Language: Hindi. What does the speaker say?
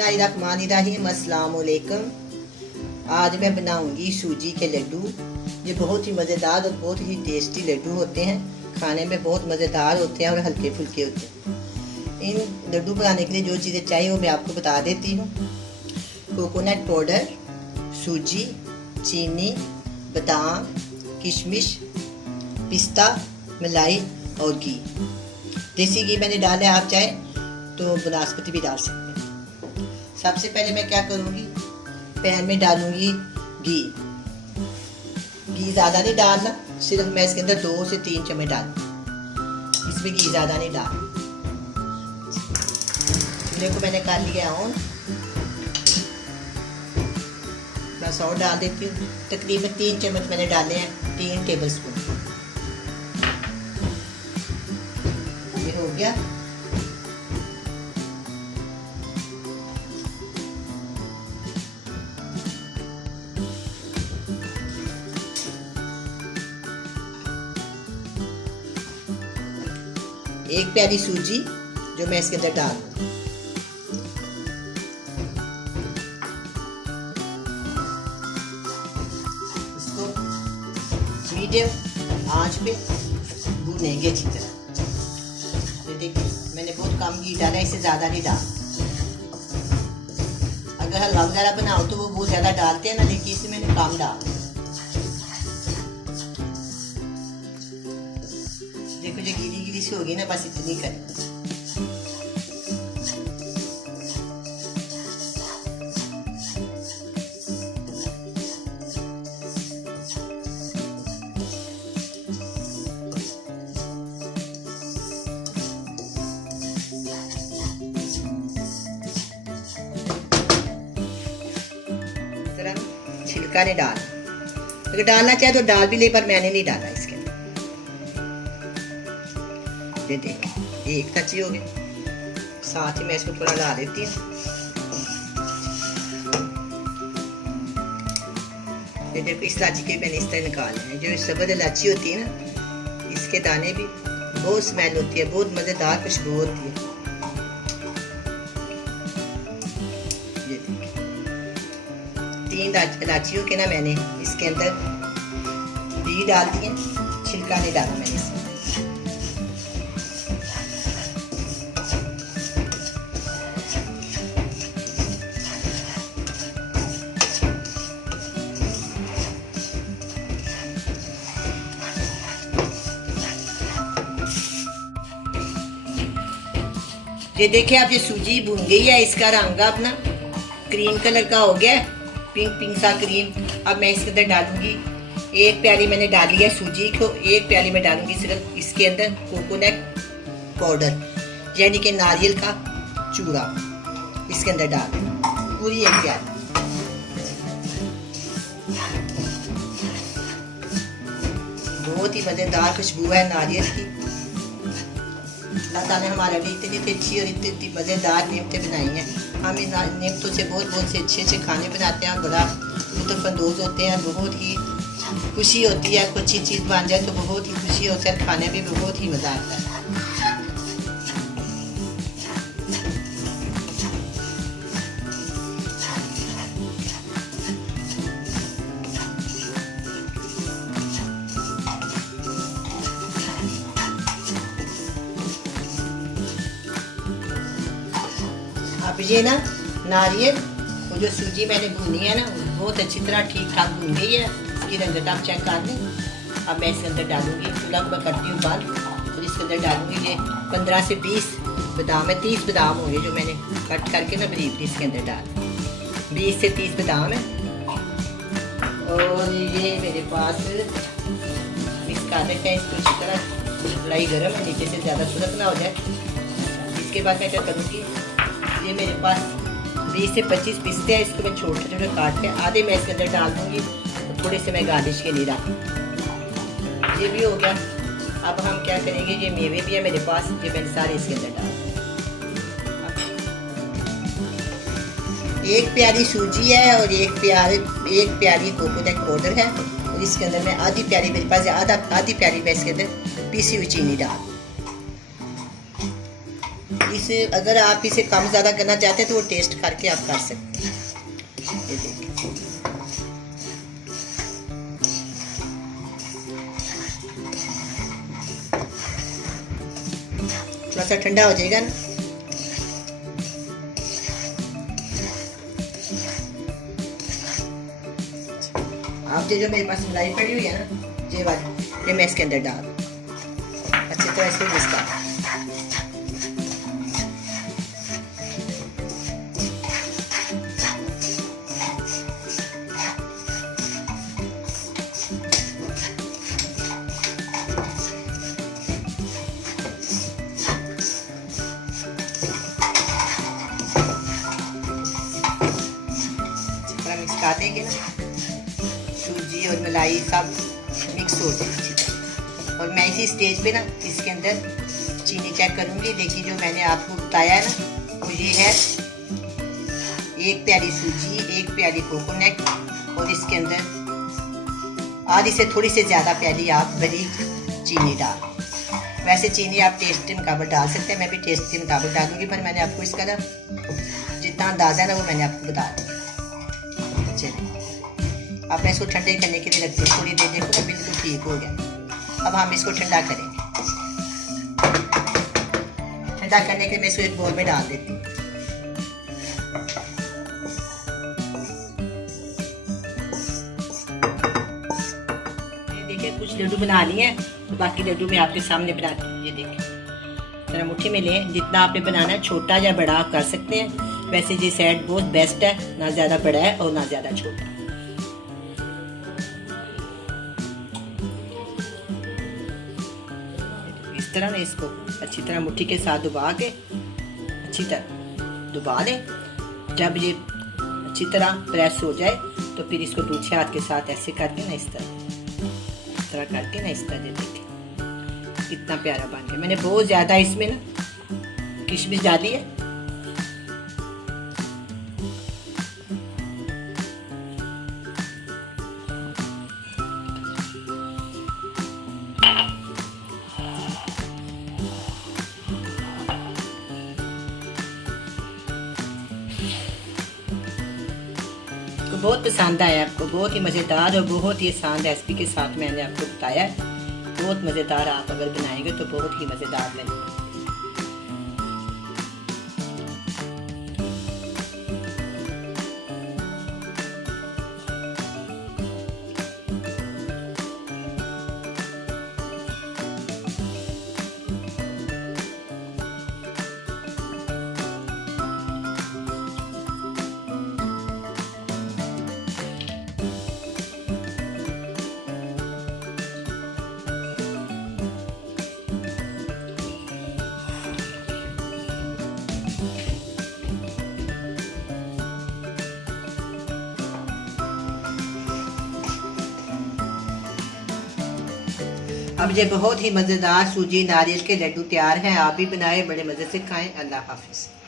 बिस्मिल्लाहिर्रहमानिर्रहीम। अस्सलाम वालेकुम। आज मैं बनाऊंगी सूजी के लड्डू। ये बहुत ही मज़ेदार और बहुत ही टेस्टी लड्डू होते हैं। खाने में बहुत मज़ेदार होते हैं और हल्के फुल्के होते हैं। इन लड्डू बनाने के लिए जो चीज़ें चाहिए वो मैं आपको बता देती हूँ। कोकोनट पाउडर, सूजी, चीनी, बादाम, किशमिश, पिस्ता, मलाई और घी। देसी घी मैंने डाला है, आप चाहें तो बनास्पति भी डाल सकते हैं। सबसे पहले मैं क्या करूँगी, पैन में डालूंगी घी। घी ज़्यादा नहीं डालना, सिर्फ मैं इसके अंदर 2 से 3 चम्मच डालूँ। इसमें घी ज़्यादा नहीं डालना। चूल्हे को मैंने कर लिया ऑन। बस और डाल देती हूँ। तकरीबन 3 चम्मच मैंने डाले हैं, 3 टेबल स्पून। ये हो गया। एक प्याली सूजी जो मैं इसके अंदर डाल दूँ। इसको मीडियम आंच पे भूनेंगे अच्छी तरह। ये देखिए मैंने बहुत कम घी डाला, इससे ज़्यादा नहीं डाल। अगर हलवा वगैरह बनाओ तो वो बहुत ज़्यादा डालते हैं ना, लेकिन इसमें मैंने कम डाला। देखो जो गीली गीली सी होगी ना, बस इतनी कर। छिलका नहीं डाल, अगर डालना चाहे तो डाल भी ले, पर मैंने नहीं डाला इसके। ये देखिए एक कच्ची हो गई। साथ ही मैं इसको थोड़ा डाल देती हूँ। ये देखो इस इलायची के मैंने इस तरह निकाले हैं। जो सब्ज़ इलायची होती है ना, इसके दाने भी बहुत स्मेल होती है, बहुत मज़ेदार खुशबू होती है। ये देखिए 3 इलायचियों के ना मैंने इसके अंदर बीज डाल दिए, छिलका नहीं डाला मैंने इसमें। ये देखिए आप, ये सूजी भून गई है। इसका रंग अपना क्रीम कलर का हो गया है, पिंक पिंक सा क्रीम। अब मैं इसके अंदर डालूंगी 1 प्याली मैंने डाली है सूजी को। 1 प्याली में डालूंगी सिर्फ इसके अंदर कोकोनट पाउडर, यानी कि नारियल का चूड़ा। इसके अंदर डाल पूरी 1 प्याली। बहुत ही मज़ेदार खुशबू है नारियल की। अल्लाह ताला ने हमारे लिए इतनी अच्छी और इतनी मज़ेदार नेमतें बनाई हैं। हम इन नेमतों से बहुत से अच्छे खाने बनाते हैं और बड़ा लुत्फ़अंदोज़ होते हैं। बहुत ही खुशी होती है, कोई अच्छी चीज़ बन जाए तो बहुत ही खुशी होती है, खाने में भी बहुत ही मज़ा आता है। अब ये ना नारियल वो जो सूजी मैंने भूनी है ना, बहुत अच्छी तरह ठीक ठाक भून गई है। इसकी रंगत आप चेक कर लें। अब मैं इसके अंदर डालूंगी, चूल्हा को मैं करती हूँ बंद, और इसके अंदर डालूंगी ये 15 से 20 बादाम है। 30 बादाम होंगे जो मैंने कट करके ना बरीक इसके अंदर डाल। 20 से 30 बादाम है। और ये मेरे पास मिक्स कर लेते हैं इसको अच्छी तरह। कढ़ाई गर्म है, नीचे से ज़्यादा सूरत ना हो जाए। इसके बाद मैं क्या करूँगी, ये मेरे पास 20 से 25 पिस्ते हैं। इसको मैं छोटे छोटे काट के आधे मैं इसके अंदर डाल दूँगी, और थोड़े से मैं गार्निश के लिए डालूँगी। ये भी हो गया। अब हम क्या करेंगे, ये मेवे भी है मेरे पास, ये मैंने सारे इसके अंदर डाल। 1 प्याली सूजी है और 1 प्याली कोकोनट पाउडर है। और इसके अंदर मैं आधी प्याली, मेरे पास आधी प्याली मैं इसके अंदर पीसी हुई चीनी डाल। इस अगर आप इसे कम ज़्यादा करना चाहते हैं तो वो टेस्ट करके आप कर सकते हैं। ये देखिए थोड़ा सा ठंडा हो जाएगा ना। आप जो मेरे पास मलाई पड़ी हुई है ना, ये वाली, ये मैं इसके अंदर डाल अच्छी तरह इसको घिसका। मिक्स कर देंगे ना, सूजी और मलाई सब मिक्स हो जाए अच्छी तरह। और मैं इसी स्टेज पे ना इसके अंदर चीनी चेक करूँगी। देखिए जो मैंने आपको बताया है ना, वो ये है 1 प्याली सूजी, 1 प्याली कोकोनट, और इसके अंदर आधी से थोड़ी से ज़्यादा प्याली आप बारीक चीनी डाल। वैसे चीनी आप टेस्ट के मुताबिक डाल सकते हैं, मैं भी टेस्ट के मुताबिक डालूंगी, पर मैंने आपको इसका ना जितना अंदाज़ा है ना वो मैंने आपको बता दिया। चलिए अब मैं इसको ठंडे करने के लिए रखती हूँ थोड़ी देर। देखो ना बिल्कुल ठीक हो गया। अब हम इसको ठंडा करेंगे। ठंडा करने के लिए मैं इसको एक बोल में डाल देती हूँ। देखिए कुछ लड्डू बना लिए हैं, तो बाकी लड्डू मैं आपके सामने बनाती हूँ। ये देखिए जरा मुट्ठी में लें, जितना आपने बनाना है, छोटा या बड़ा आप कर सकते हैं। वैसे ये सेट बहुत बेस्ट है, ना ज़्यादा बड़ा है और ना ज़्यादा छोटा। इस तरह ना इसको अच्छी तरह मुट्ठी के साथ दबा के अच्छी तरह दबा लें। जब ये अच्छी तरह प्रेस हो जाए तो फिर इसको दूसरे हाथ के साथ ऐसे करके ना इस तरह करके ना इस तरह दे देखें कितना प्यारा बन गया। मैंने बहुत ज़्यादा इसमें ना किशमिश डाली है। बहुत पसंद आया आपको, बहुत ही मज़ेदार और बहुत ही आसान रेसिपी के साथ मैंने आपको बताया है। बहुत मज़ेदार, आप अगर बनाएंगे तो बहुत ही मज़ेदार बनेगा। अब ये बहुत ही मज़ेदार सूजी नारियल के लड्डू तैयार हैं। आप भी बनाएं, बड़े मज़े से खाएं। अल्लाह हाफिज़।